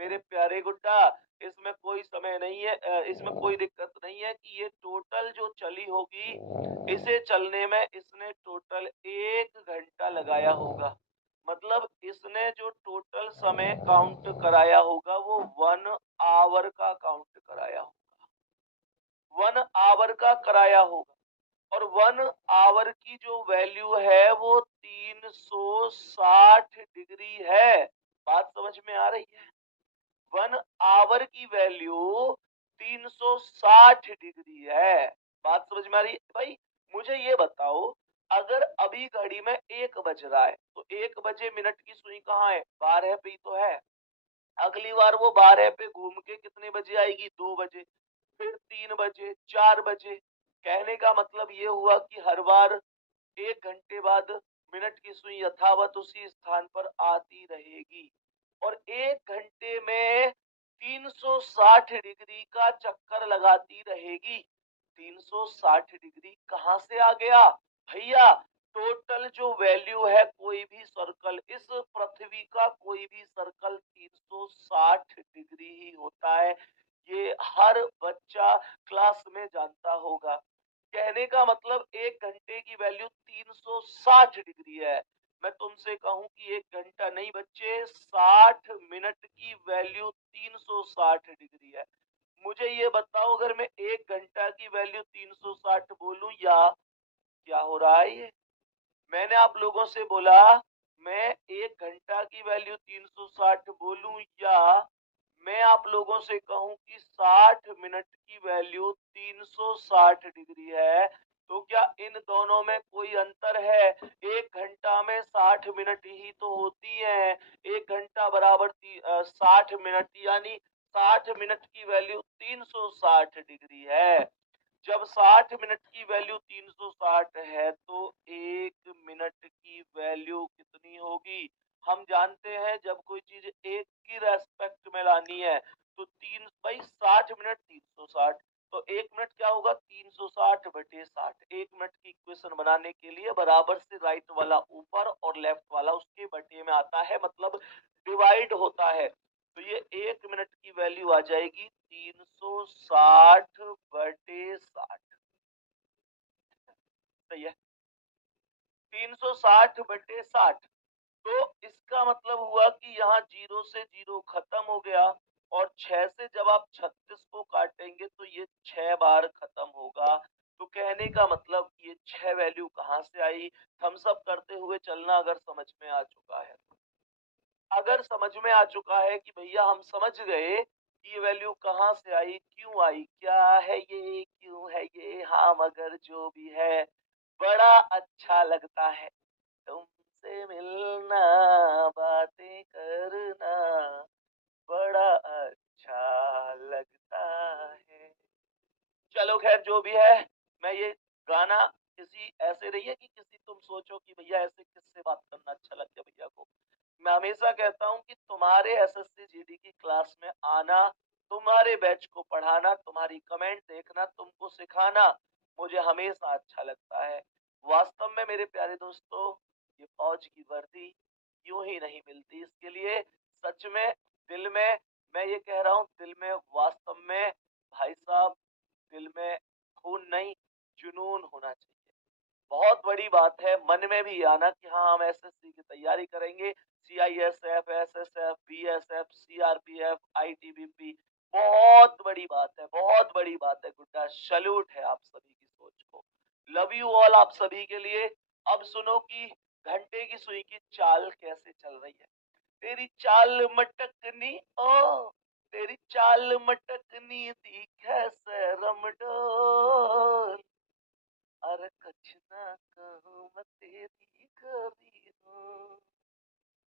मेरे प्यारे गुड्डा, इसमें कोई समय नहीं है, इसमें कोई दिक्कत नहीं है कि ये टोटल जो चली होगी, इसे चलने में इसने टोटल 1 घंटा लगाया होगा। मतलब इसने जो टोटल समय काउंट कराया होगा वो 1 आवर का काउंट कराया होगा, 1 आवर का कराया होगा। और 1 आवर की जो वैल्यू है वो 360 डिग्री है। बात समझ में आ रही है? 1 आवर की वैल्यू 360 डिग्री है। बात समझ में आ रही है? भाई मुझे ये बताओ, अगर अभी घड़ी में 1 बज रहा है तो 1 बजे मिनट की सुई कहाँ है? 12 पे ही तो है। अगली बार वो 12 पे घूम के कितने बजे आएगी? 2 बजे, फिर 3 बजे, 4 बजे। कहने का मतलब ये हुआ कि हर बार 1 घंटे बाद मिनट की सुई यथावत उसी स्थान पर आती रहेगी और 1 घंटे में 360 डिग्री का चक्कर लगाती रहेगी। 360 डिग्री कहां से आ गया भैया? टोटल जो वैल्यू है कोई भी सर्कल, इस पृथ्वी का कोई भी सर्कल 360 डिग्री ही होता है। ये हर बच्चा क्लास में जानता होगा। कहने का मतलब 1 घंटे की वैल्यू 360 डिग्री है। मैं तुमसे कहूं कि 1 घंटा नहीं बच्चे, 60 मिनट की वैल्यू 360 डिग्री है। मुझे ये बताओ, अगर मैं 1 घंटा की वैल्यू 360 बोलूं, या क्या हो रहा है ये? मैंने आप लोगों से बोला मैं 1 घंटा की वैल्यू 360 बोलूं, या मैं आप लोगों से कहूं कि 60 मिनट की वैल्यू 360 डिग्री है, तो क्या इन दोनों में कोई अंतर है? 1 घंटा में 60 मिनट ही तो होती है। 1 घंटा बराबर 60 मिनट, यानी 60 मिनट की वैल्यू 360 डिग्री है। जब 60 मिनट की वैल्यू 360 है तो 1 मिनट की वैल्यू कितनी होगी? हम जानते हैं जब कोई चीज 1 की रेस्पेक्ट में लानी है तो 3 भाई 60 मिनट 360, तो 1 मिनट क्या होगा? 360 बटे 60। 1 मिनट की इक्वेशन बनाने के लिए बराबर से राइट वाला ऊपर और लेफ्ट वाला उसके बटे में आता है, मतलब डिवाइड होता है। तो ये 1 मिनट की वैल्यू आ जाएगी 360 बटे 60। सही है, 360 बटे 60। तो इसका मतलब हुआ कि यहाँ 0 से 0 खत्म हो गया, और 6 से जब आप 36 को काटेंगे तो ये 6 बार खत्म होगा। तो कहने का मतलब ये 6 वैल्यू कहाँ से आई? थम्स अप करते हुए चलना अगर समझ में आ चुका है। अगर समझ में आ चुका है कि भैया हम समझ गए कि ये वैल्यू कहाँ से आई, क्यों आई, क्या है ये, क्यों है ये, हाँ मगर जो भी है बड़ा अच्छा लगता है तुमसे मिलना, बातें करना बड़ा अच्छा लगता है। चलो खैर जो भी है, मैं ये गाना किसी ऐसे नहीं है कि किसी तुम सोचो कि भैया ऐसे किससे बात करना अच्छा लग गया भैया को। मैं हमेशा कहता हूँ कि तुम्हारे एसएससी जीडी की क्लास में आना, तुम्हारे बैच को पढ़ाना, तुम्हारी कमेंट देखना, तुमको सिखाना मुझे हमेशा अच्छा लगता है। वास्तव में मेरे प्यारे दोस्तों, ये फौज की वर्दी यूं ही नहीं मिलती। इसके लिए सच में दिल में, मैं ये कह रहा हूँ, दिल में वास्तव में भाई साहब, दिल में खून नहीं जुनून होना चाहिए। बहुत बड़ी बात है मन में भी आना कि हाँ हम एसएससी की तैयारी करेंगे, CISF, SSF, BSF, CRPF, ITBP. बहुत बड़ी बात है, बहुत बड़ी बात है गुड्डा। सैल्यूट है आप सभी की सोच को। लव यू ऑल आप सभी के लिए। अब सुनो कि घंटे की सुई की चाल कैसे चल रही है। तेरी चाल मटकनी ओ, तेरी चाल मटकनी दिखे से रमडोल, अरे कुछ ना कहूँ मैं तेरी कभी हूँ।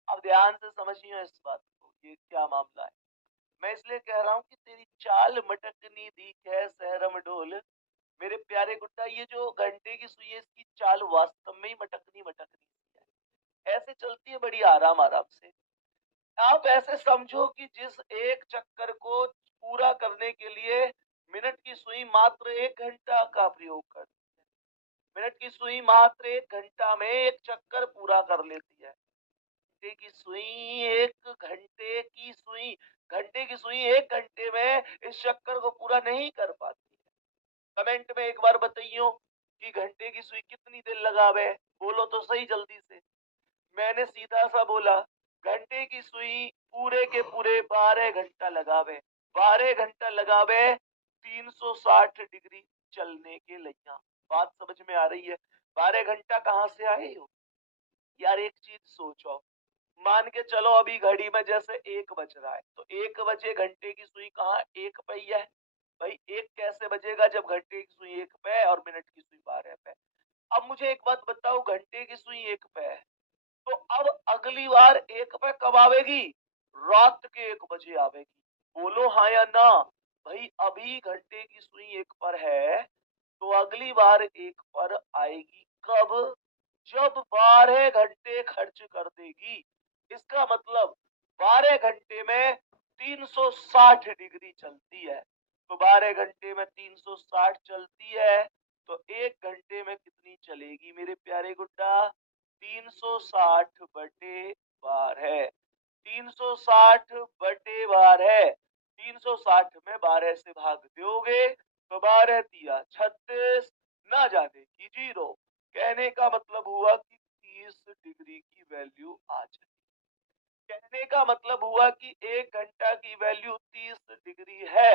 अब ध्यान से समझिए इस बात को, ये क्या मामला है। मैं इसलिए कह रहा हूँ कि तेरी चाल मटकनी दी है सहरम डोल। मेरे प्यारे गुड्डा, ये जो घंटे की सुई है इसकी चाल वास्तव में ही मटकनी मटकनी है, ऐसे चलती है बड़ी आराम आराम से। आप ऐसे समझो कि जिस एक चक्कर को पूरा करने के लिए मिनट की सुई मात्र 1 घंटा का प्रयोग करती है। मिनट की सुई मात्र 1 घंटा में एक चक्कर पूरा कर लेती है। घंटे की सुई, एक घंटे की सुई, घंटे की सुई 1 घंटे में इस चक्कर को पूरा नहीं कर पाती है। कमेंट में एक बार बताइयो कि घंटे की सुई कितनी देर लगावे, बोलो तो सही जल्दी से। मैंने सीधा सा बोला घंटे की सुई पूरे के पूरे 12 घंटा लगावे, 12 घंटा लगावे 360 डिग्री चलने के लिए। बात समझ में आ रही है? 12 घंटा कहाँ से आए हो यार? एक चीज सोचो, मान के चलो अभी घड़ी में जैसे 1 बज रहा है, तो 1 बजे घंटे की सुई कहाँ 1 पे ही है भाई। 1 कैसे बजेगा जब घंटे की सुई 1 पे और मिनट की सुई 12 पे। अब मुझे एक बात बताओ, घंटे की सुई 1 पे है तो अब अगली बार 1 पे कब आवेगी? रात के 1 बजे आवेगी। बोलो हाँ या ना भाई। अभी घंटे की सुई 1 पर है तो अगली बार 1 पर आएगी कब? जब 12 घंटे खर्च कर देगी। इसका मतलब 12 घंटे में 360 डिग्री चलती है, तो 12 घंटे में 360 चलती है तो 1 घंटे में कितनी चलेगी मेरे प्यारे गुड्डा? 360 बटे 12। 360 बटे 12, 360 में 12 से भाग दोगे तो 12 तिया 36, ना जाने की 0। कहने का मतलब हुआ कि 30 डिग्री की वैल्यू आ जाए। कहने का मतलब हुआ कि 1 घंटा की वैल्यू 30 डिग्री है।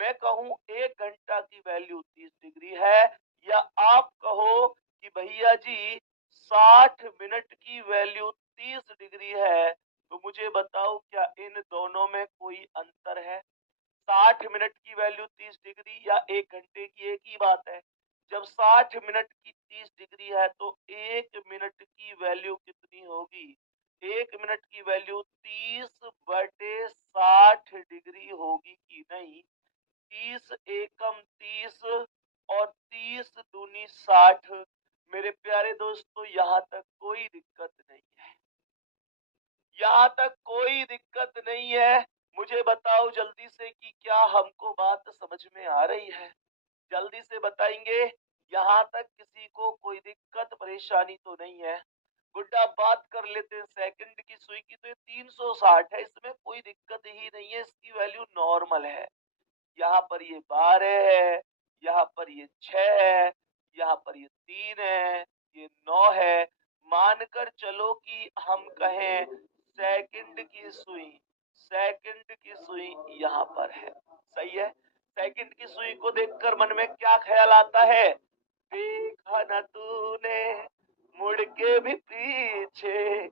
मैं कहूं 1 घंटा की वैल्यू 30 डिग्री है, या आप कहो कि भैया जी 60 मिनट की वैल्यू 30 डिग्री है, तो मुझे बताओ क्या इन दोनों में कोई अंतर है? 60 मिनट की वैल्यू 30 डिग्री या 1 घंटे की एक ही बात है। जब 60 मिनट की 30 डिग्री है तो 1 मिनट की वैल्यू कितनी होगी? 1 मिनट की वैल्यू 30 बटे 60 डिग्री होगी कि नहीं? 30 एकम 30 और 30 दूनी 60। मेरे प्यारे दोस्तों, यहाँ तक कोई दिक्कत नहीं है, यहाँ तक कोई दिक्कत नहीं है। मुझे बताओ जल्दी से कि क्या हमको बात समझ में आ रही है? जल्दी से बताएंगे। यहाँ तक किसी को कोई दिक्कत परेशानी तो नहीं है? गुड्डा बात कर लेते हैं सेकंड की सुई की, तो ये 360 है, इसमें कोई दिक्कत ही नहीं है, इसकी वैल्यू नॉर्मल है। यहाँ पर ये 12 है, यहाँ पर ये 6 है, यहाँ पर ये 3 है, ये 9 है। मानकर चलो कि हम कहें सेकंड की सुई, सेकंड की सुई यहाँ पर है, सही है। सेकंड की सुई को देखकर मन में क्या ख्याल आता है? देखा न तूने मुड़ के भी पीछे,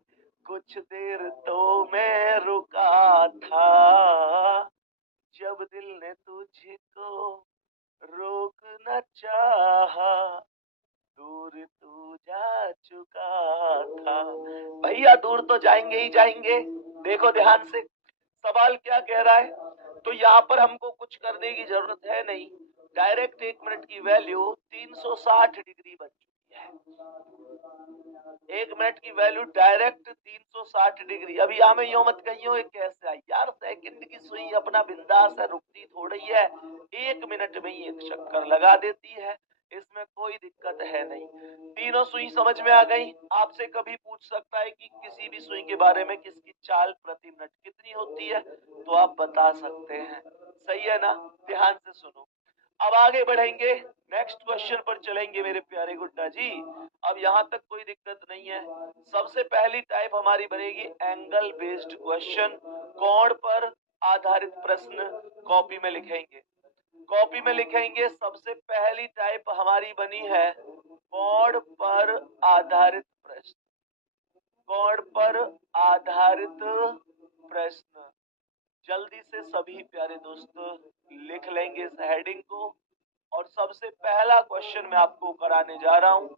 कुछ देर तो मैं रुका था, जब दिल ने तुझको रोक न चाहा, दूर तू जा चुका था। भैया दूर तो जाएंगे ही जाएंगे। देखो ध्यान से सवाल क्या कह रहा है, तो यहाँ पर हमको कुछ करने की जरूरत है नहीं। डायरेक्ट 1 मिनट की वैल्यू 360 डिग्री बन चुकी है। 1 मिनट की वैल्यू डायरेक्ट 360 डिग्री। अभी हमें यो मत कहियो कैसे आई यार, सेकंड की सुई अपना बिंदास है, रुकती थोड़ी है, 1 मिनट में ही 1 चक्कर लगा देती है, इसमें कोई दिक्कत है नहीं। तीनों सुई समझ में आ गई? आपसे कभी पूछ सकता है कि किसी भी सुई के बारे में किसकी चाल प्रति मिनट कितनी होती है, तो आप बता सकते हैं, सही है ना? ध्यान से सुनो, अब आगे बढ़ेंगे, नेक्स्ट क्वेश्चन पर चलेंगे मेरे प्यारे गुड्डा जी। अब यहाँ तक कोई दिक्कत नहीं है। सबसे पहली टाइप हमारी बनेगी एंगल बेस्ड क्वेश्चन, कोण पर आधारित प्रश्न। कॉपी में लिखेंगे, कॉपी में लिखेंगे। सबसे पहली टाइप हमारी बनी है कोण पर आधारित प्रश्न, कोण पर आधारित प्रश्न। जल्दी से सभी प्यारे दोस्तों लिख लेंगे इस हेडिंग को, और सबसे पहला क्वेश्चन मैं आपको कराने जा रहा हूं।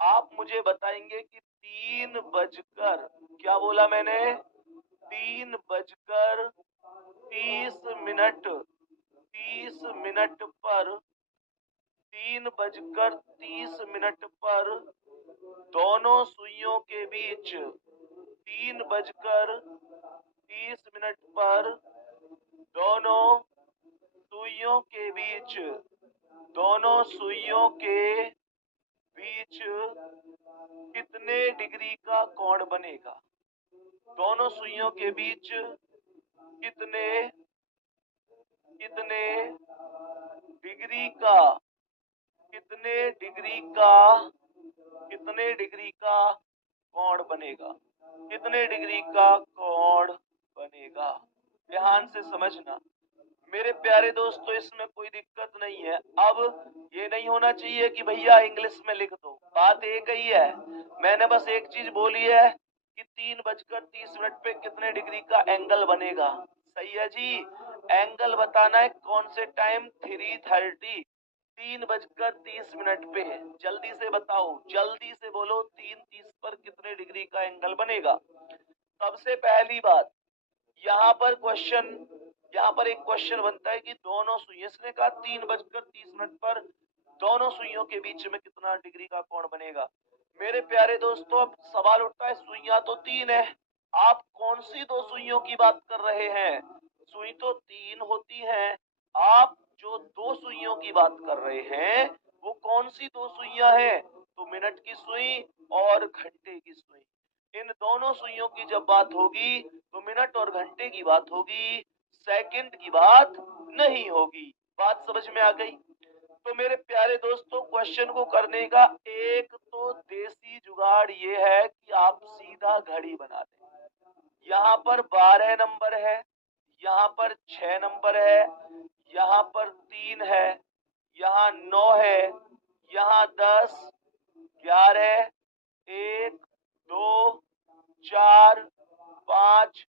आप मुझे बताएंगे कि 3 बजकर, क्या बोला मैंने? 3 बजकर 30 मिनट, 30 मिनट पर, 3 बजकर 30 मिनट पर दोनों सुइयों के बीच, 3 बजकर 30 मिनट पर दोनों सुइयों के बीच, दोनों सुइयों के बीच कितने डिग्री का कोण बनेगा? दोनों सुइयों के बीच कितने कितने डिग्री का कितने डिग्री का कितने डिग्री का कोण बनेगा, कितने डिग्री का कोण बनेगा। ध्यान से समझना मेरे प्यारे दोस्तों, इसमें कोई दिक्कत नहीं है। अब ये नहीं होना चाहिए कि भैया इंग्लिश में लिख दो, बात एक ही है। मैंने बस एक चीज बोली है कि 3:30 पे कितने डिग्री का एंगल बनेगा। सही है जी, एंगल बताना है कौन से टाइम, 3:30, 3:30 पे। जल्दी से बताओ, जल्दी से बोलो, 3:30 पर कितने डिग्री का एंगल बनेगा। सबसे पहली बात, यहाँ पर एक क्वेश्चन बनता है कि दोनों सुइयों, इसने कहा 3:30 पर दोनों सुइयों के बीच में कितना डिग्री का कोण बनेगा। मेरे प्यारे दोस्तों, अब सवाल उठता है, सुइयां तो 3 है, आप कौन सी दो सुइयों की बात कर रहे हैं? सुई तो 3 होती है, आप जो दो सुइयों की बात कर रहे हैं वो कौन सी दो सुइयां हैं? तो मिनट की सुई और घंटे की सुई। इन दोनों सुइयों की जब बात होगी तो मिनट और घंटे की बात होगी, सेकंड की बात नहीं होगी। बात समझ में आ गई? तो मेरे प्यारे दोस्तों, क्वेश्चन को करने का एक तो देसी जुगाड़ ये है कि आप सीधा घड़ी बना दें। यहाँ पर 12 नंबर है, यहाँ पर 6 नंबर है, यहाँ पर 3 है, यहाँ 9 है, यहाँ 10, 11, 1, 2, 4, 5,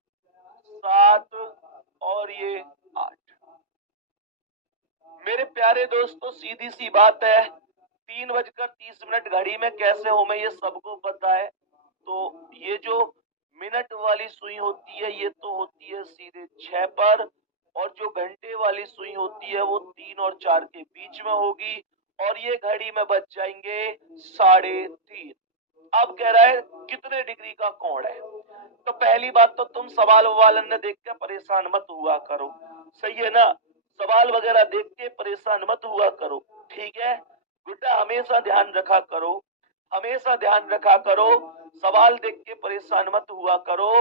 7 और ये 8। मेरे प्यारे दोस्तों, सीधी सी बात है, 3:30 घड़ी में कैसे हो मैं ये सबको पता है। तो ये जो मिनट वाली सुई होती है ये तो होती है सीधे 6 पर, और जो घंटे वाली सुई होती है वो 3 और 4 के बीच में होगी, और ये घड़ी में बच जाएंगे 3:30। अब कह रहा है कितने डिग्री का कोण है। तो पहली बात तो तुम सवाल ववाल देख के परेशान मत हुआ करो, सही है ना? सवाल वगैरह देख के परेशान मत हुआ करो, ठीक है गुड्डा? हमेशा ध्यान रखा करो, हमेशा ध्यान रखा करो, सवाल देख के परेशान मत हुआ करो,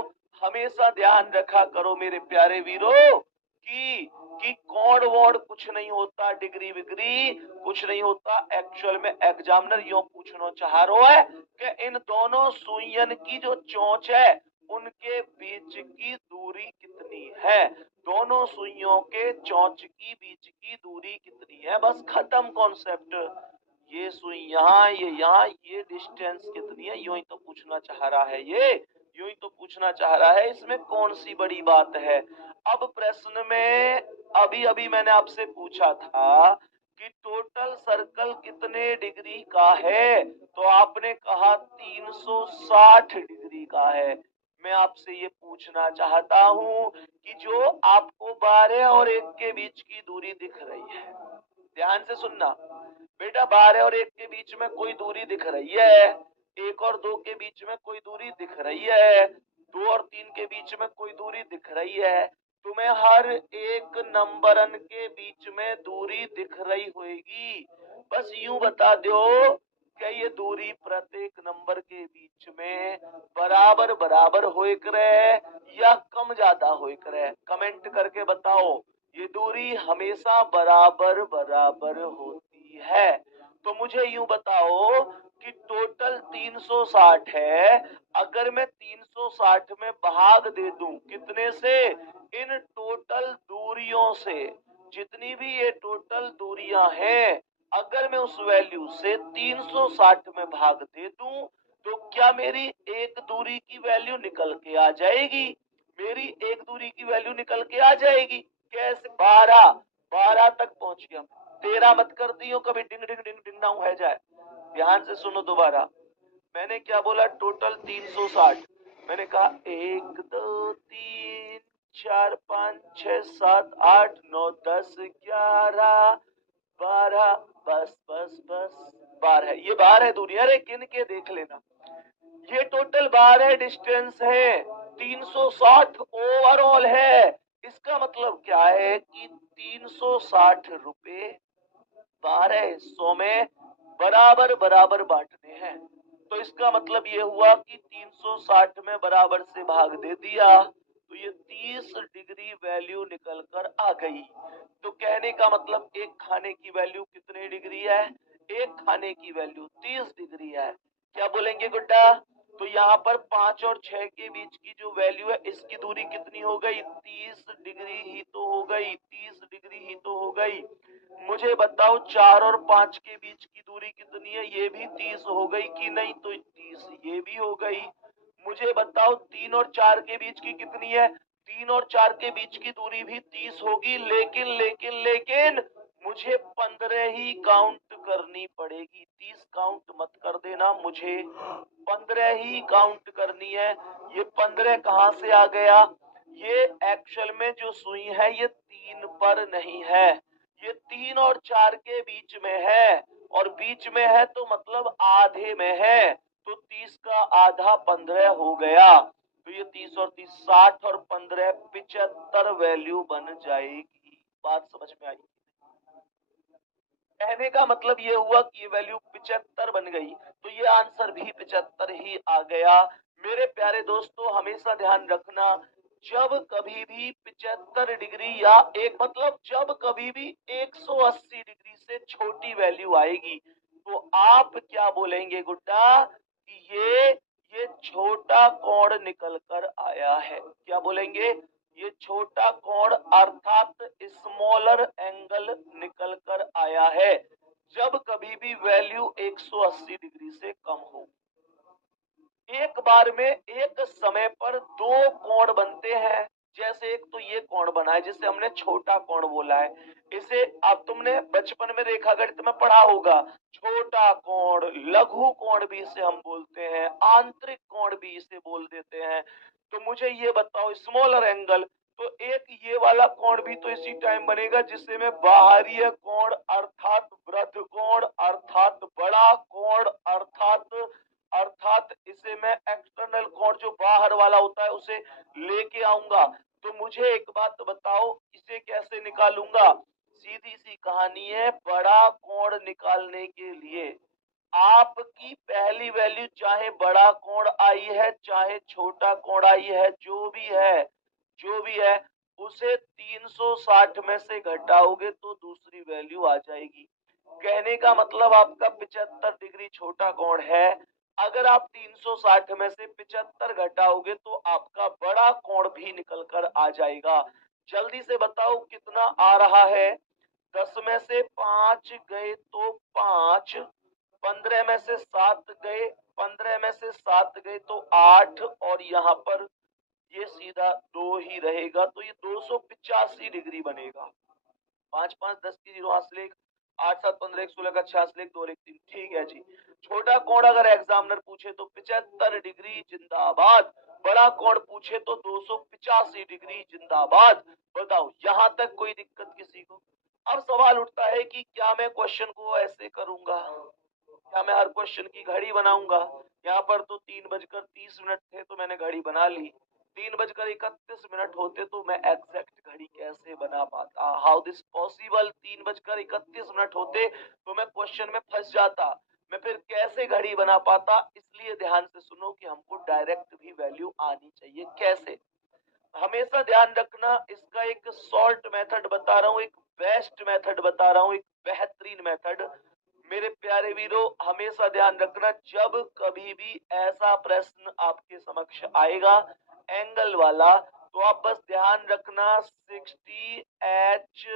हमेशा ध्यान रखा करो मेरे प्यारे वीरों कि कोण वोण कुछ नहीं होता, डिग्री विग्री कुछ नहीं होता। एक्चुअल में एग्जामिनर यूं पूछना चाह रहा है कि इन दोनों सुइयन की जो चोंच है उनके बीच की दूरी कितनी है, दोनों सुइयों के चोंच की बीच की दूरी कितनी है, बस खत्म कॉन्सेप्ट। ये सुई यहाँ, ये यहाँ, ये डिस्टेंस कितनी है, यूं ही तो पूछना चाह रहा है, ये यूं ही तो पूछना चाह रहा है, इसमें कौन सी बड़ी बात है। अब प्रश्न में अभी अभी मैंने आपसे पूछा था कि टोटल सर्कल कितने डिग्री का है, तो आपने कहा 360 डिग्री का है। मैं आपसे ये पूछना चाहता हूं कि जो आपको 12 और 1 के बीच की दूरी दिख रही है, ध्यान से सुनना बेटा, 12 और 1 के बीच में कोई दूरी दिख रही है, 1 और 2 के बीच में कोई दूरी दिख रही है, 2 और 3 के बीच में कोई दूरी दिख रही है, तुम्हें हर एक नंबरन के बीच में दूरी दिख रही होगी। बस यूं बता दो क्या ये दूरी प्रत्येक नंबर के बीच में बराबर बराबर होए करे या कम ज्यादा होए करे? कमेंट करके बताओ, ये दूरी हमेशा बराबर बराबर होती है। तो मुझे यूं बताओ कि टोटल 360 है, अगर मैं 360 में भाग दे दूं कितने से? इन टोटल दूरियों से, जितनी भी ये टोटल दूरियां हैं, अगर मैं उस वैल्यू से 360 में भाग दे दूं तो क्या मेरी एक दूरी की वैल्यू निकल के आ जाएगी? मेरी एक दूरी की वैल्यू निकल के आ जाएगी। कैसे? 12 तक पहुंच गया, 13 मत कर दियो कभी डिंग डिंग डिंग डिंग ना हो जाए। ध्यान से सुनो दोबारा, मैंने क्या बोला? टोटल 360। मैंने कहा 1 2 3 4 5 6 7 8 9 10 11 12, बस बस बस 12। ये 12 दूरी, अरे गिन के देख लेना, ये टोटल 12 डिस्टेंस है, 360 ओवरऑल है। इसका मतलब क्या है कि 360 रुपए 12 हिस्सों में बराबर बराबर बांटने हैं। तो इसका मतलब ये हुआ कि 360 में बराबर से भाग दे दिया तो ये 30 डिग्री वैल्यू निकल कर आ गई। तो कहने का मतलब एक खाने की वैल्यू कितने डिग्री है? एक खाने की वैल्यू 30 डिग्री है। क्या बोलेंगे गुड्डा? तो यहाँ पर 5 और 6 के बीच की जो वैल्यू है इसकी दूरी कितनी हो गई? 30 डिग्री ही तो हो गई, 30 डिग्री ही तो हो गई। मुझे बताओ 4 और 5 के बीच की दूरी कितनी है? ये भी 30 हो गई कि नहीं? तो 30 ये भी हो गई। मुझे बताओ 3 और 4 के बीच की कितनी है? 3 और 4 के बीच की दूरी भी 30 होगी, लेकिन लेकिन लेकिन मुझे 15 ही काउंट करनी पड़ेगी। 30 काउंट मत कर देना, मुझे 15 ही काउंट करनी है। ये 15 कहां से आ गया? ये एक्चुअल में जो सुई है ये 3 पर नहीं है, ये 3 और 4 के बीच में है, और बीच में है तो मतलब आधे में है, तो 30 का आधा 15 हो गया। तो ये 30 और 30 60 और 15 75 वैल्यू बन जाएगी। बात समझ में आई? कहने का मतलब ये हुआ कि ये वैल्यू 75 बन गई, तो ये आंसर भी 75 ही आ गया। मेरे प्यारे दोस्तों हमेशा ध्यान रखना, जब कभी भी 75 डिग्री या एक मतलब जब कभी भी 180 डिग्री से छोटी वैल्यू आएगी तो आप क्या बोलेंगे गुड्डा? कि ये छोटा कोण निकल कर आया है। क्या बोलेंगे? ये छोटा कोण अर्थात स्मॉलर एंगल निकल कर आया है जब कभी भी वैल्यू 180 डिग्री से कम हो। एक बार में एक समय पर दो कोण बनते हैं, जैसे एक तो ये कोण बना है जिसे हमने छोटा कोण बोला है, इसे अब तुमने बचपन में रेखागणित में पढ़ा होगा। छोटा कोण, लघु कोण भी इसे हम बोलते हैं, आंतरिक कोण भी इसे बोल देते हैं। तो मुझे ये बताओ स्मॉलर एंगल, तो एक ये वाला कोण भी तो इसी टाइम बनेगा जिसे मैं बाहरीय कोण अर्थात वृद्ध कोण अर्थात बड़ा कोण अर्थात अर्थात इसे मैं एक्सटर्नल कोण जो बाहर वाला होता है उसे लेके आऊंगा। तो मुझे एक बात बताओ इसे कैसे निकालूंगा? सीधी सी कहानी है, बड़ा कोण निकालने के लिए आपकी पहली वैल्यू चाहे बड़ा कोण आई है चाहे छोटा कोण आई है, जो भी है उसे 360 में से घटाओगे तो दूसरी वैल्यू आ जाएगी। कहने का मतलब आपका 75 डिग्री छोटा कोण है, अगर आप 360 में से 75 घटाओगे तो आपका बड़ा कोण भी निकल कर आ जाएगा। जल्दी से बताओ कितना आ रहा है? 10 में से 5 गए तो 5, 15 में से 7 गए, 15 में से 7 गए तो 8, और यहाँ पर ये सीधा 2 ही रहेगा, तो ये 285 डिग्री बनेगा। 5 5 10 की 0 हाथ से 8 7 15 1 16 का 66 2 1 3। ठीक है जी। छोटा कोण अगर एग्जामिनर पूछे तो 75 डिग्री जिंदाबाद, बड़ा कोण पूछे तो 285 डिग्री जिंदाबाद। बताओ यहां तक कोई दिक्कत किसी को? अब सवाल उठता है कि क्या मैं क्वेश्चन को ऐसे करूंगा, क्या मैं हर क्वेश्चन की घड़ी बनाऊंगा? यहाँ पर तो 3:30 थे तो मैंने घड़ी बना ली, 3:31 होते तो मैं एग्जैक्ट घड़ी कैसे बना पाता? How this possible? 3:31 होते तो मैं क्वेश्चन में फंस जाता, मैं फिर कैसे घड़ी बना पाता? इसलिए ध्यान से सुनो कि हमको डायरेक्ट भी वैल्यू आनी चाहिए। कैसे? हमेशा ध्यान रखना, इसका एक शॉर्ट मेथड बता रहा हूँ, एक बेस्ट मेथड बता रहा हूँ, एक बेहतरीन मेथड। मेरे प्यारे वीरों हमेशा ध्यान रखना, जब कभी भी ऐसा प्रश्न आपके समक्ष आएगा एंगल वाला, तो आप बस ध्यान रखना 60H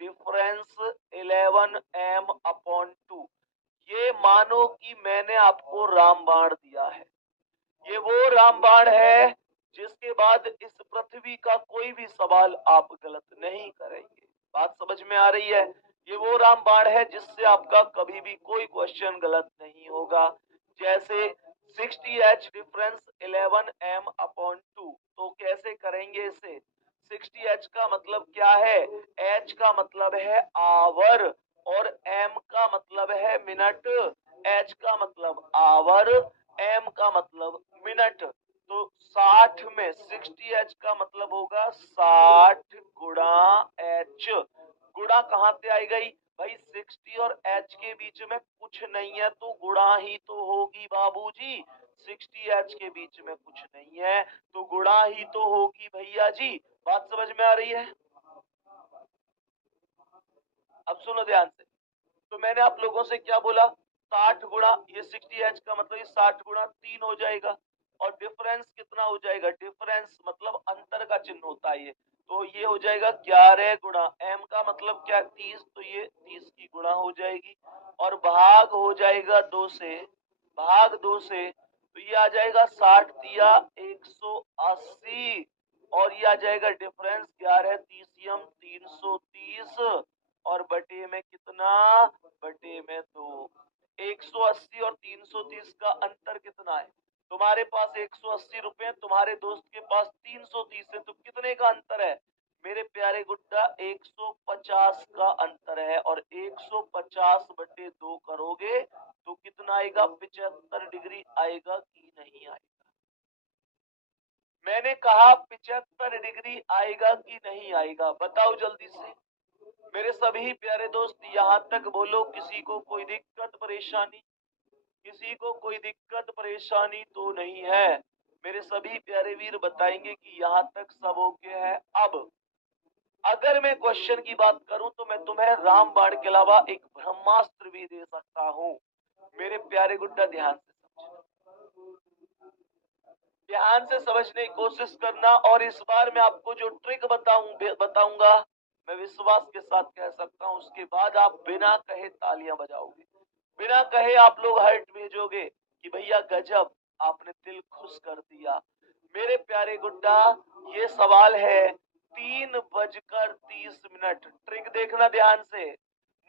डिफरेंस 11m/2। ये मानो कि मैंने आपको रामबाण दिया है, ये वो रामबाण है जिसके बाद इस पृथ्वी का कोई भी सवाल आप गलत नहीं करेंगे। बात समझ में आ रही है? ये वो रामबाण है जिससे आपका कभी भी कोई क्वेश्चन गलत नहीं होगा। जैसे 60H डिफरेंस 11m/2, तो कैसे करेंगे इसे? 60H का मतलब क्या है? H का मतलब है आवर और M का मतलब है मिनट। H का मतलब आवर, M का मतलब मिनट। तो 60 में 60H का मतलब होगा 60 गुणा H। गुणा कहां से आई गई? भाई 60 और h के बीच में कुछ नहीं है तो गुणा ही तो होगी बाबूजी। 60h के बीच में कुछ नहीं है तो गुणा ही तो होगी भैया जी। बात समझ में आ रही है? अब सुनो ध्यान से। तो मैंने आप लोगों से क्या बोला, 60 गुणा ये 60h का मतलब ये 60 गुणा 3 हो जाएगा। और डिफरेंस कितना हो जाएगा, डिफरेंस मतलब अंतर का चिन्ह होता है ये, तो ये हो जाएगा 11 गुणा m का मतलब क्या 30, तो ये 30 की गुणा हो जाएगी और भाग हो जाएगा 2 से, भाग 2 से, तो ये आ जाएगा 60 दिया 180 और ये आ जाएगा डिफरेंस 11 30 330 और बटे में कितना, बटे में 2। 180 और 330 का अंतर कितना है, तुम्हारे पास 180 रुपए, तुम्हारे दोस्त के पास 330 है, तो कितने का अंतर है मेरे प्यारे गुड्डा, 150 का अंतर है। और 150 बटे 2 करोगे तो कितना आएगा, 75 डिग्री आएगा कि नहीं आएगा? मैंने कहा 75 डिग्री आएगा कि नहीं आएगा, बताओ जल्दी से मेरे सभी प्यारे दोस्त। यहाँ तक बोलो, किसी को कोई दिक्कत परेशानी, किसी को कोई दिक्कत परेशानी तो नहीं है? मेरे सभी प्यारे वीर बताएंगे कि यहाँ तक सब ओके है। अब अगर मैं क्वेश्चन की बात करूं तो मैं तुम्हें रामबाण के अलावा एक ब्रह्मास्त्र भी दे सकता हूं। मेरे प्यारे गुड्डा ध्यान से ध्यान से समझने की कोशिश करना, और इस बार मैं आपको जो ट्रिक बताऊंगा मैं विश्वास के साथ कह सकता हूं, उसके बाद आप बिना कहे तालियां बजाओगे, बिना कहे आप लोग हर्ट भेजोगे कि भैया गजब, आपने दिल खुश कर दिया। मेरे प्यारे गुड्डा, ये सवाल है 3:30। ट्रिक देखना ध्यान से।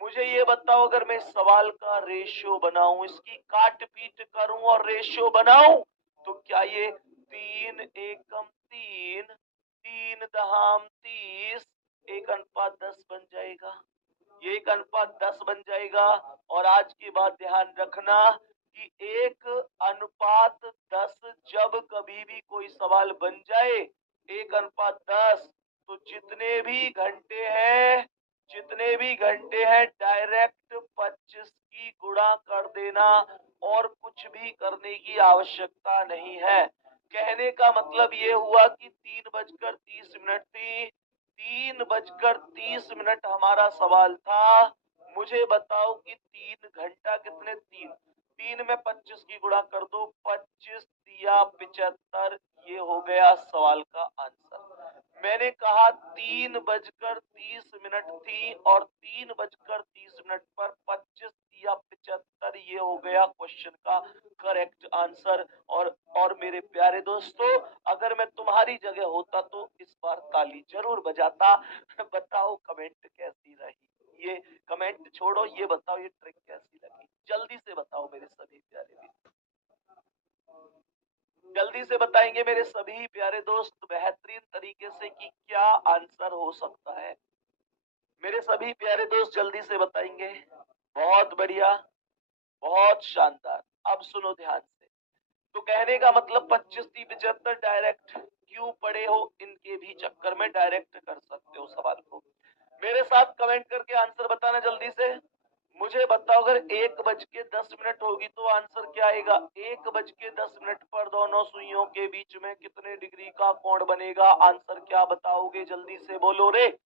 मुझे ये बताओ, अगर मैं इस सवाल का रेशियो बनाऊं, इसकी काट पीट करूं और रेशियो बनाऊं, तो क्या ये 3 एकम 3, 3 दहाम 30, 1:10 बन जाएगा? ये 1:10 बन जाएगा। और आज की बात ध्यान रखना कि 1:10 जब कभी भी कोई सवाल बन जाए 1:10, तो जितने भी घंटे हैं डायरेक्ट 25 की गुणा कर देना और कुछ भी करने की आवश्यकता नहीं है। कहने का मतलब ये हुआ कि 3:30 थी, 3:30 हमारा सवाल था। मुझे बताओ कि 3 घंटा कितने, 3 में 25 की गुणा कर दो, 25 दिया 75, ये हो गया सवाल का आंसर। मैंने कहा 3:30 थी और 3:30 पर 25 दिया 75, ये हो गया क्वेश्चन का करेक्ट आंसर। और मेरे प्यारे दोस्तों, अगर मैं तुम्हारी जगह होता तो इस बार ताली जरूर बजाता। बताओ कमेंट कैसी रही, ये कमेंट छोड़ो, ये बताओ ये ट्रिक कैसी लगी, जल्दी से बताओ मेरे सभी प्यारे भी, जल्दी से बताएंगे मेरे सभी प्यारे दोस्त बेहतरीन तरीके से कि क्या आंसर हो सकता है। मेरे सभी प्यारे दोस्त जल्दी से बताएंगे। बहुत बढ़िया, बहुत शानदार। अब सुनो ध्यान से। तो कहने का मतलब 25 30 75 डायरेक्ट क्यों पड़े हो, इनके भी चक्कर में डायरेक्ट कर सकते हो सवाल को। मेरे साथ कमेंट करके आंसर बताना जल्दी से। मुझे बताओ, अगर 1:10 होगी तो आंसर क्या आएगा? 1:10 पर दोनों सुइयों के बीच में कितने डिग्री का कोण बनेगा? आंसर क्या बताओगे, जल्दी से बोलो रे।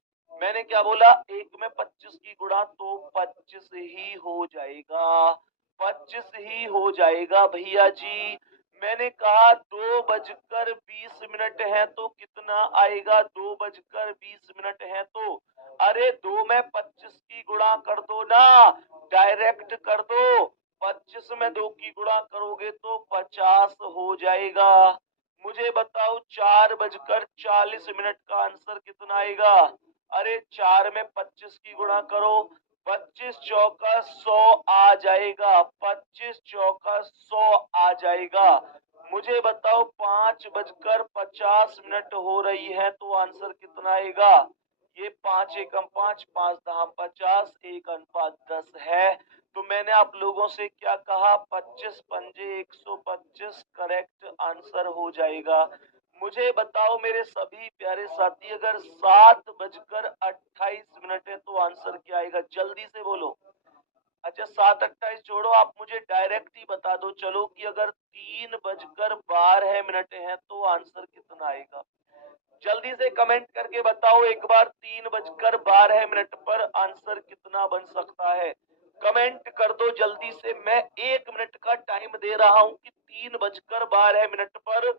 मैंने क्या बोला, 1 में 25 की गुणा तो 25 ही हो जाएगा, 25 ही हो जाएगा भैया जी। मैंने कहा 2:20 है तो कितना आएगा, 2:20 है तो, अरे 2 में 25 की गुणा कर दो ना, डायरेक्ट कर दो। 25 में 2 की गुणा करोगे तो 50 हो जाएगा। मुझे बताओ 4:40 का आंसर कितना आएगा? अरे 4 में 25 की गुणा करो, 25 चौका 100 आ जाएगा, 25 चौका 100 आ जाएगा। मुझे बताओ 5:50 हो रही है तो आंसर कितना आएगा? ये 5 एकम 5, 5 दहाम 50, 1:10 है। तो मैंने आप लोगों से क्या कहा, 25 पंजे 125 करेक्ट आंसर हो जाएगा। मुझे बताओ मेरे सभी प्यारे साथी, अगर 7:28 है तो आंसर क्या आएगा? जल्दी से बोलो। अच्छा 7:28 छोड़ो, आप मुझे डायरेक्ट ही बता दो चलो कि अगर 3:12 है तो आंसर कितना आएगा? जल्दी से कमेंट करके बताओ एक बार, 3:12 पर आंसर कितना बन सकता है? कमेंट कर दो जल्दी से। मैं 1 मिनट का टाइम दे रहा हूं कि 3:12 पर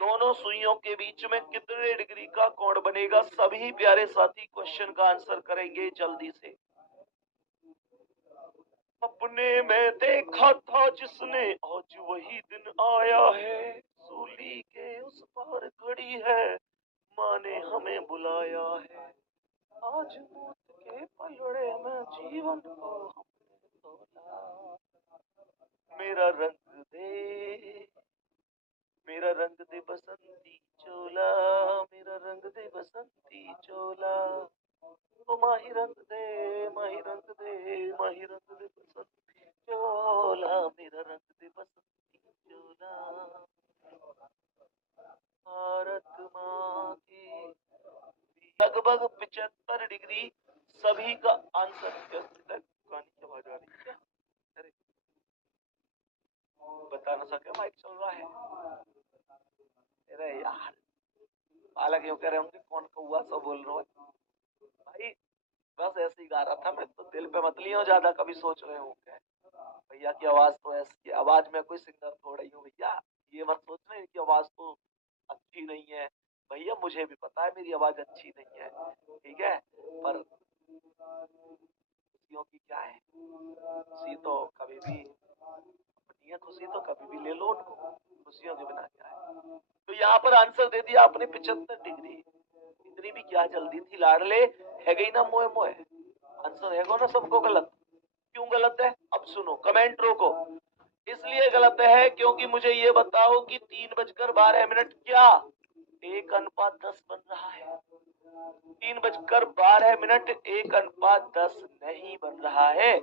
दोनों सुइयों के बीच में कितने डिग्री का कोण बनेगा? सभी प्यारे साथी क्वेश्चन का आंसर करेंगे जल्दी से। अपने में देखा था जिसने, आज वही दिन आया है, सूली के उस पार खड़ी है, माँ ने हमें बुलाया है, आज मौत के पलड़े में जीवन को हमने तोला। मेरा रंग दे, मेरा रंग दे बसंती चोला, मेरा रंग दे बसंती चोला, ओ माही रंग दे, माही रंग दे, माही रंग दे बसंती चोला, मेरा रंग दे बसंती चोला। भारत माँ की लगभग 75 डिग्री सभी का आंसर। गाने की आवाज आ रही है क्या? अरे बता ना सके, माइक चल रहा है। अरे यार, हालांकि क्यों कह रहे होंगे कौन कौआ सब बोल रहा है भाई, बस ऐसे ही गा रहा था मैं तो, दिल पे मत लियो ज्यादा। कभी सोच रहे हो क्या भैया की आवाज तो ऐसी है, आवाज में कोई सिंगर थोड़ा ही हूँ भैया, ये मत सोच रहे कि आवाज तो अच्छी नहीं है। भैया मुझे भी पता है मेरी आवाज अच्छी नहीं है, ठीक है, पर खुशियों की क्या है, खुशी तो कभी भी अपनी है, खुशी तो कभी भी ले लो उनको, खुशियों के बिना क्या है। तो यहाँ पर आंसर दे दिया आपने 75 डिग्री। इतनी भी क्या जल्दी थी लाडले, है गई ना मोए मोए, आंसर है ना सबको गलत। क्यों गलत है? अब सुनो, कमेंट रोको। इसलिए गलत है क्योंकि मुझे ये बताओ कि 3:12 क्या 1:10 बन रहा है? 3:12 1:10 नहीं बन रहा है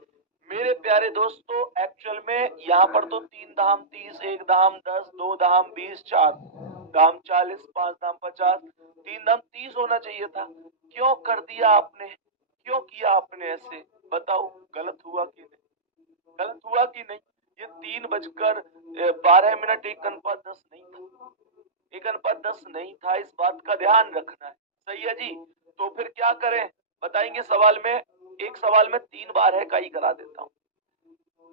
मेरे प्यारे दोस्तों। एक्चुअल में यहाँ पर तो 3 धाम 30, 1 धाम 10, 2 धाम 20, 4 धाम 40, 5 धाम 50, 3 धाम 30 होना चाहिए था। क्यों कर दिया आपने, क्यों किया आपने ऐसे? बताओ, गलत हुआ कि नहीं? गलत हुआ कि नहीं? ये 3:12 1:10 नहीं था, 1:10 नहीं था, इस बात का ध्यान रखना है। सही है जी। तो फिर क्या करें बताएंगे सवाल में? एक सवाल में 3:12 का ही करा देता हूँ।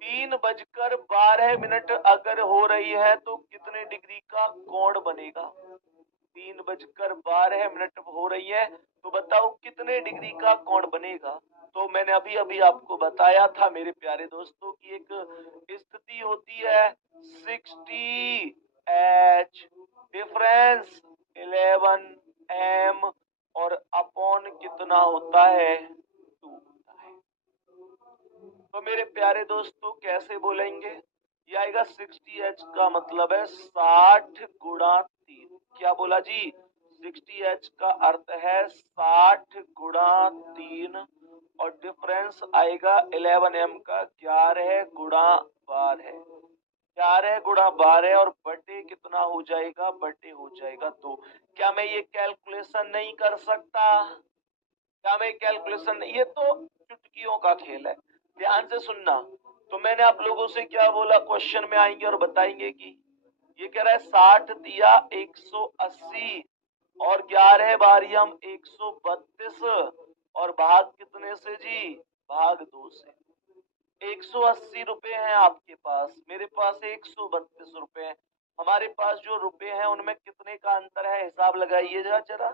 3:12 अगर हो रही है तो कितने डिग्री का कोण बनेगा? 3:12 हो रही है तो बताओ कितने डिग्री का कोण बनेगा? तो मैंने अभी अभी आपको बताया था मेरे प्यारे दोस्तों की एक स्थिति होती है 60H, डिफरेंस 11M, और अपॉन कितना होता है? 2 होता है। तो मेरे प्यारे दोस्तों कैसे बोलेंगे? ये आएगा 60H का मतलब है 60 गुणा 3। क्या बोला जी? 60H का अर्थ है 60 गुणा 3, और डिफरेंस आएगा 11M का 11 गुणा 12, 11 गुणा 12, और बटे कितना हो जाएगा? बटे हो जाएगा 2। क्या मैं ये कैलकुलेशन नहीं कर सकता? क्या मैं कैलकुलेशन नहीं? ये तो चुटकियों का खेल है, ध्यान से सुनना। तो मैंने आप लोगों से क्या बोला, क्वेश्चन में आएंगे और बताएंगे कि ये कह रहा है 60 दिया 180, और 11 बारियम 132, और भाग कितने से जी? भाग 2 से। 180 रुपए हैं आपके पास, मेरे पास 132 रुपए हैं। हमारे पास जो रुपए हैं उनमें कितने का अंतर है? हिसाब लगाइए जरा,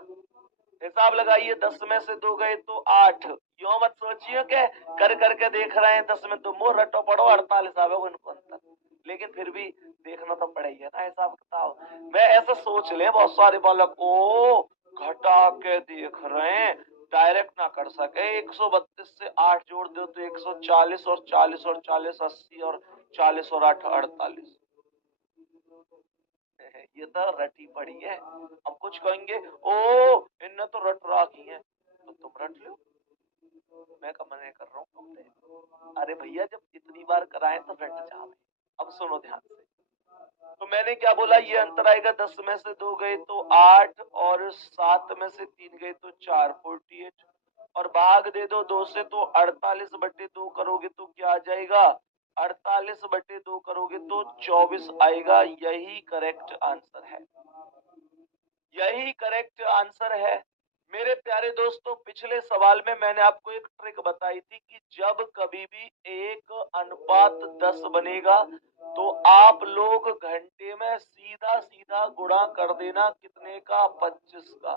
हिसाब लगाइए। 10 में से 2 गए तो 8। यो मत सोचिए के कर करके देख रहे हैं 10 में तो मोर रटो पड़ो 48 आवे उनको अंतर, लेकिन फिर भी देखना तो पड़ेगा ना हिसाब किताब। मैं ऐसा सोच ले, बहुत सारे बालक को घटा के देख रहे हैं, डायरेक्ट ना कर सके। 132 से 8 जोड़ दो तो 140, और 40 और 40 80, और 40 और 8 48। ये तो रटी पड़ी है। अब कुछ कहेंगे ओ इनने तो रट रखी है, तो तुम रट लो, मैं कब मना कर रहा हूँ तुमसे? अरे भैया जब इतनी बार कराए तो रट जाओ। अब सुनो ध्यान से, तो मैंने क्या बोला, ये अंतर आएगा, 10 में से 2 गए तो 8 और 7 में से 3 गए तो 4, 48 और भाग दे दो 2 से तो 48/2 करोगे तो क्या आ जाएगा, 48/2 करोगे तो 24 आएगा। यही करेक्ट आंसर है, यही करेक्ट आंसर है। मेरे प्यारे दोस्तों, पिछले सवाल में मैंने आपको एक ट्रिक बताई थी कि जब कभी भी 1:10 बनेगा तो आप लोग घंटे में सीधा सीधा गुणा कर देना, कितने का, 25 का।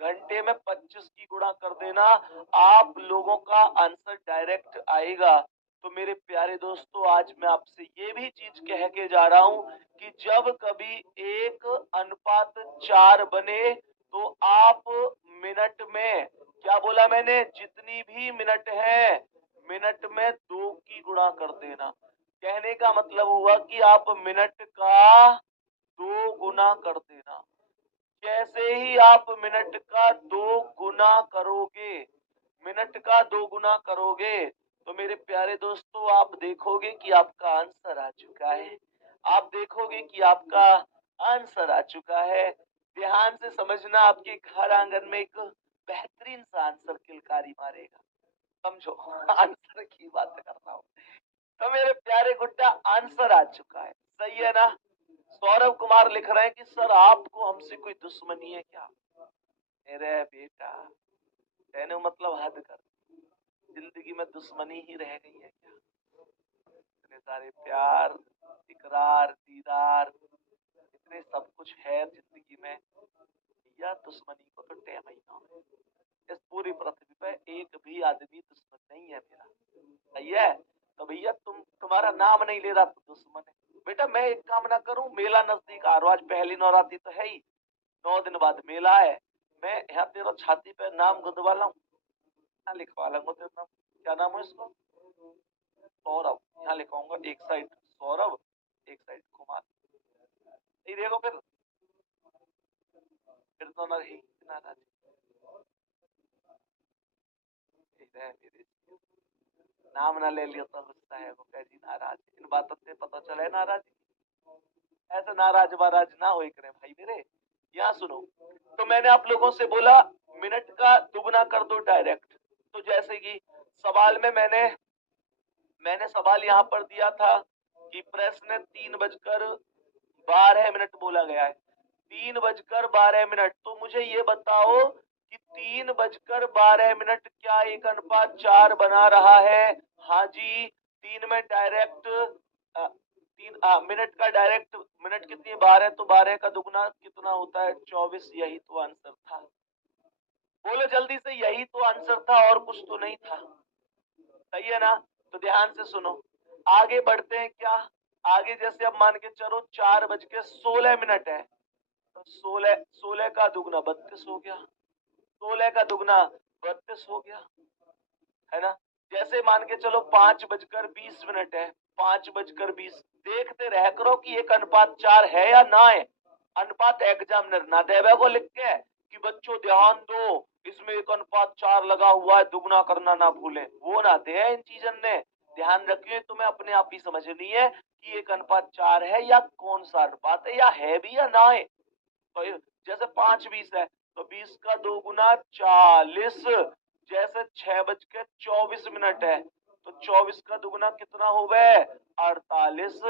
घंटे में 25 की गुणा कर देना, आप लोगों का आंसर डायरेक्ट आएगा। तो मेरे प्यारे दोस्तों, आज मैं आपसे ये भी चीज कह के जा रहा हूं कि जब कभी 1:4 बने तो आप मिनट में, क्या बोला मैंने, जितनी भी मिनट है मिनट में 2 की गुणा कर देना। कहने का मतलब हुआ कि आप मिनट का 2 गुना कर देना। जैसे ही आप मिनट का 2 गुना करोगे, मिनट का 2 गुना करोगे तो मेरे प्यारे दोस्तों आप देखोगे कि आपका आंसर आ चुका है। आप देखोगे कि आपका आंसर आ चुका है। ध्यान से समझना, आपके घर आंगन में एक बेहतरीन सा आंसर किलकारी मारेगा। समझो आंसर की बात कर रहा हूँ। तो मेरे प्यारे गुड्डा, आंसर आ चुका है, सही है ना। सौरभ कुमार लिख रहे हैं कि सर आपको हमसे कोई दुश्मनी है क्या। मेरे बेटा, कहने मतलब हद कर, जिंदगी में दुश्मनी ही रह गई है क्या। इतने सारे प्यार, इकरार, दीदार, इतने सब कुछ है जिंदगी में, या दुश्मनी को तो टेम ही ना। इस पूरी पृथ्वी पे एक भी आदमी दुश्मन नहीं है मेरा, सही है। तो भैया तुम्हारा नाम नहीं ले रहा तो दुश्मन है। बेटा मैं एक काम ना करूं, मेला नजदीक आ रहा, आज पहली नवरात्रि तो है ही, 9 दिन बाद मेला है। मैं यहाँ तेरा छाती पे नाम गुदवा लाऊं, लिखवा लूंगा तेरा नाम। क्या नाम है इसको, सौरभ। यहाँ लिखाऊंगा, एक साइड सौरभ, एक साइड कुमार। नहीं देखो फिर तो ना ही नाराज नाम ना ले लिया तो गुस्सा है वो, कैसी नाराज। इन बातों से पता चले नाराज, ऐसे नाराज बाराज ना हो करे भाई मेरे। यहाँ सुनो, तो मैंने आप लोगों से बोला मिनट का दुगना कर दो डायरेक्ट। तो जैसे कि सवाल में मैंने मैंने सवाल यहाँ पर दिया था कि प्रश्न 3:12 बोला गया है, 3:12। तो मुझे ये बताओ कि 3:12 क्या 1:4 बना रहा है। हाँ जी, 3 में डायरेक्ट, मिनट का डायरेक्ट, मिनट कितनी 12, तो 12 का दुगना कितना होता है, 24। यही तो आंसर था, बोलो जल्दी से, यही तो आंसर था और कुछ तो नहीं था, सही है ना। तो ध्यान से सुनो, आगे बढ़ते हैं क्या। आगे जैसे अब मान के चलो 4:16 है, तो 16 का दुगना 32 हो गया, 16 का दुगना 32 हो गया, है ना। जैसे मान के चलो 5:20 है, 5:20। देखते रह करो कि 1:4 है या ना है। अनुपात एग्जामिनर ना देवे को लिख के कि बच्चों ध्यान दो, इसमें 1:4 लगा हुआ है, दुगना करना ना भूलें, वो ना दे इन चीजन ने। ध्यान रखिए, तुम्हें अपने आप ही समझनी है कि 1:4 है या कौन सा अनुपात है, या है भी या ना है। तो जैसे 5:20 है तो 20 का 2 गुना 40। जैसे 6:24 है तो 24 का दुगना कितना हो गए, 48।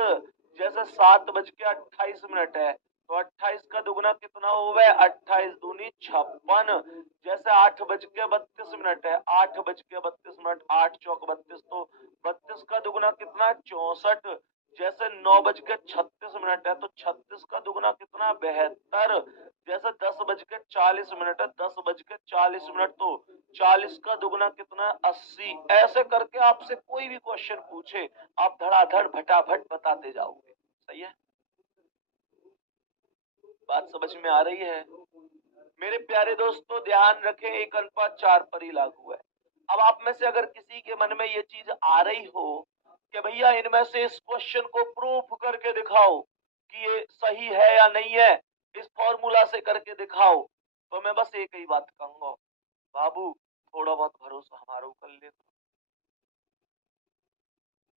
जैसे 7:28 है तो 28 का दुगना कितना हो गए, 28 दूनी 56। जैसे 8:32 है, 8:32, 8 चौक 32, तो 32 का दुगना कितना, 64। जैसे 9:36 है तो 36 का दुगना कितना, 72। जैसे 10:40 है, 10:40 तो 40 का दुगना कितना, 80। ऐसे करके आपसे कोई भी क्वेश्चन पूछे, आप धड़ाधड़ फटाफट बताते जाओगे, सही है। बात समझ में आ रही है। मेरे प्यारे दोस्तों ध्यान रखें, 1:4 पर ही लागू है। अब आप में से अगर किसी के मन में ये चीज आ रही हो कि भैया इनमें से इस क्वेश्चन को प्रूफ करके दिखाओ कि ये सही है या नहीं है, इस फॉर्मूला से करके दिखाओ, तो मैं बस एक ही बात कहूंगा, बाबू थोड़ा बहुत भरोसा हमारा कर ले,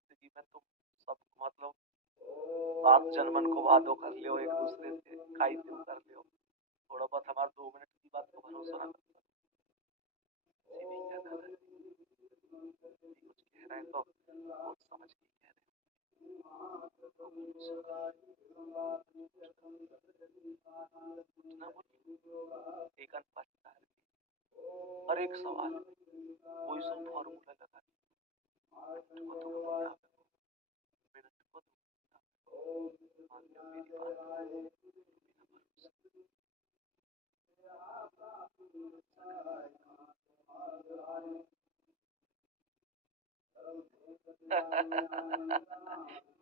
जिंदगी में तुम सब मतलब बात जनमन को वादो कर लियो, एक दूसरे से खाई त्यों कर लियो। थोड़ा बहुत हमारे 2 मिनट की बात को भरोसा ना करता, किसी नहीं कहना था, कुछ कह रहे हैं तो सोच समझ के कह रहे हैं, तो भरोसा ना बोलिए। एक अनपढ़ हर एक सवाल कोई सा फॉर्मूला लगा मिनट को 2 मिनट आप मिनट को 2 मिनट मान लो मेरी बात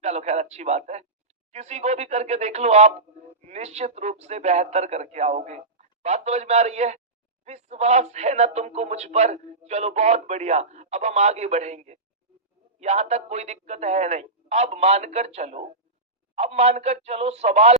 चलो खैर अच्छी बात है, किसी को भी करके देख लो आप, निश्चित रूप से बेहतर करके आओगे। बात समझ में आ रही है? विश्वास है ना तुमको मुझ पर? चलो बहुत बढ़िया, अब हम आगे बढ़ेंगे, यहाँ तक कोई दिक्कत है नहीं। अब मानकर चलो, अब मानकर चलो सवाल